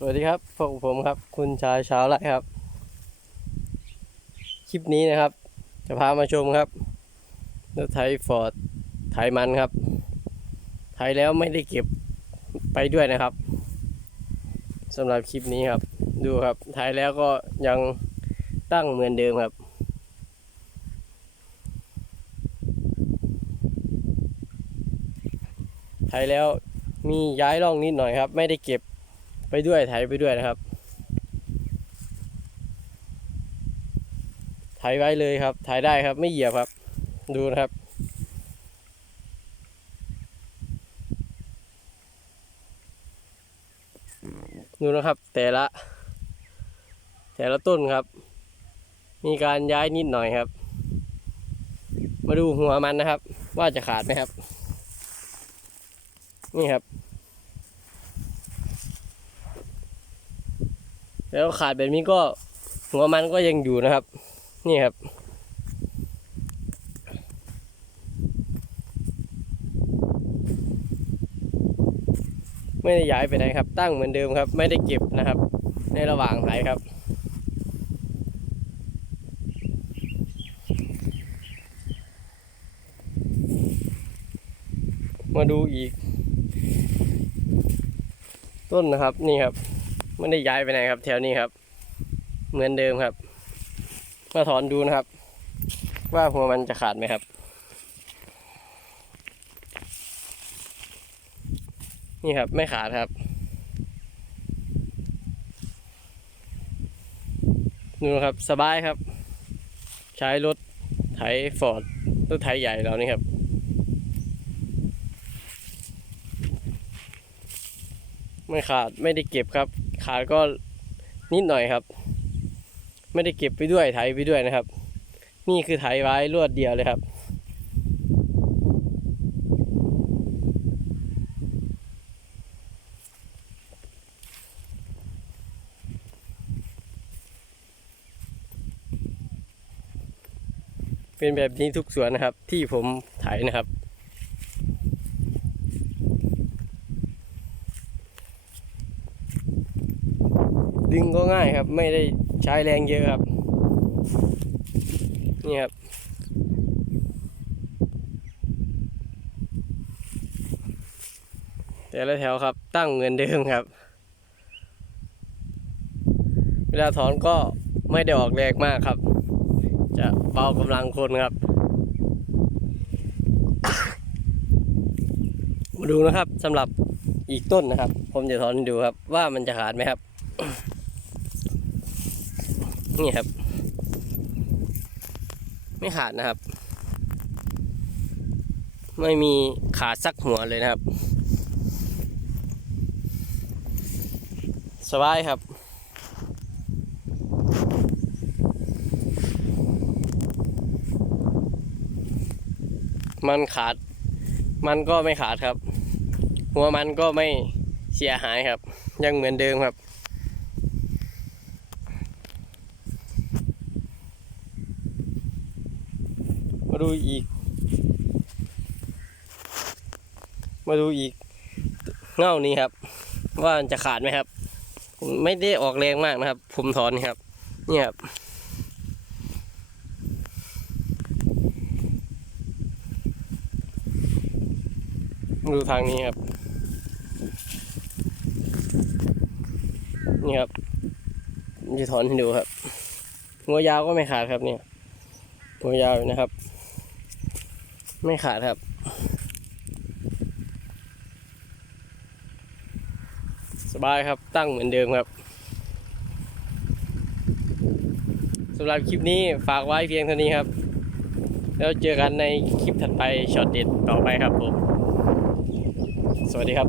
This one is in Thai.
สวัสดีครับพวกผมครับ คุณชายเช้าไรครับ คลิปนี้นะครับ จะพามาชมครับรถไถฟอร์ดไถมันครับ ไถแล้วไม่ได้เก็บไปด้วยนะครับสำหรับคลิปนี้ครับ ดูครับไถแล้วก็ยังตั้งเหมือนเดิมครับไถแล้วมีย้ายร่องนิดหน่อยครับ ไม่ได้เก็บ ไปด้วยไถไปด้วยนะครับ ไถไว้เลยครับถ่ายได้ครับ ไม่เหยียบครับ ดูนะครับ ดูนะครับ แต่ละ แต่ละต้นครับ มีการย้ายนิดหน่อยครับ มาดูหัวมันนะครับ ว่าจะขาดไหมครับ นี่ครับ แล้วขาดแบบนี้ก็หัวมันก็ยังอยู่นะครับ นี่ครับ ไม่ได้ย้ายไปไหนครับ ตั้งเหมือนเดิมครับ ไม่ได้เก็บนะครับ ในระหว่างไหลครับมาดูอีก ต้นนะครับนี่ครับ ไม่ได้ย้ายไปไหนครับ แถวนี้ครับ เหมือนเดิมครับ มาถอนดูนะครับ ว่าหัวมันจะขาดไหมครับ นี่ครับไม่ขาดครับดูนะครับสบายครับ ใช้รถไถฟอร์ดรถไถใหญ่เรานี่ครับไม่ขาดไม่ได้เก็บครับ ขาดก็นิดหน่อยครับ ไม่ได้เก็บไปด้วยไถไปด้วยนะครับ นี่คือไถไว้รวดเดียวเลยครับ เป็นแบบนี้ทุกสวนนะครับ ที่ผมไถนะครับ ดึงก็ง่ายครับ ไม่ได้ใช้แรงเยอะครับ นี่ครับ แต่ละแถวครับตั้งเหมือนเดิมครับ เวลาถอนก็ไม่ได้ออกแรงมากครับ จะเบากำลังคนครับ มาดูนะครับสำหรับอีกต้นนะครับ ผมจะถอนดูครับว่ามันจะขาดไหมครับ นี่ครับ ไม่ขาดนะครับ ไม่มีขาดสักหัวเลยนะครับ สบายครับมันขาด มันก็ไม่ขาดครับ หัวมันก็ไม่เสียหายครับ ยังเหมือนเดิมครับ มาดูอีก มาดูอีกเง่านี้ครับ ว่าจะขาดไหมครับ ไม่ได้ออกแรงมากนะครับ ผมถอนครับ นี่ครับมาดูทางนี้ครับ นี่ครับผมจะถอนให้ดูครับหัวยาวก็ไม่ขาดครับเนี่ยหัวยาวนะครับ ไม่ขาดครับ สบายครับตั้งเหมือนเดิมครับสำหรับคลิปนี้ฝากไว้เพียงเท่านี้ครับ แล้วเจอกันในคลิปถัดไปช็อตเด็ดต่อไปครับผม สวัสดีครับ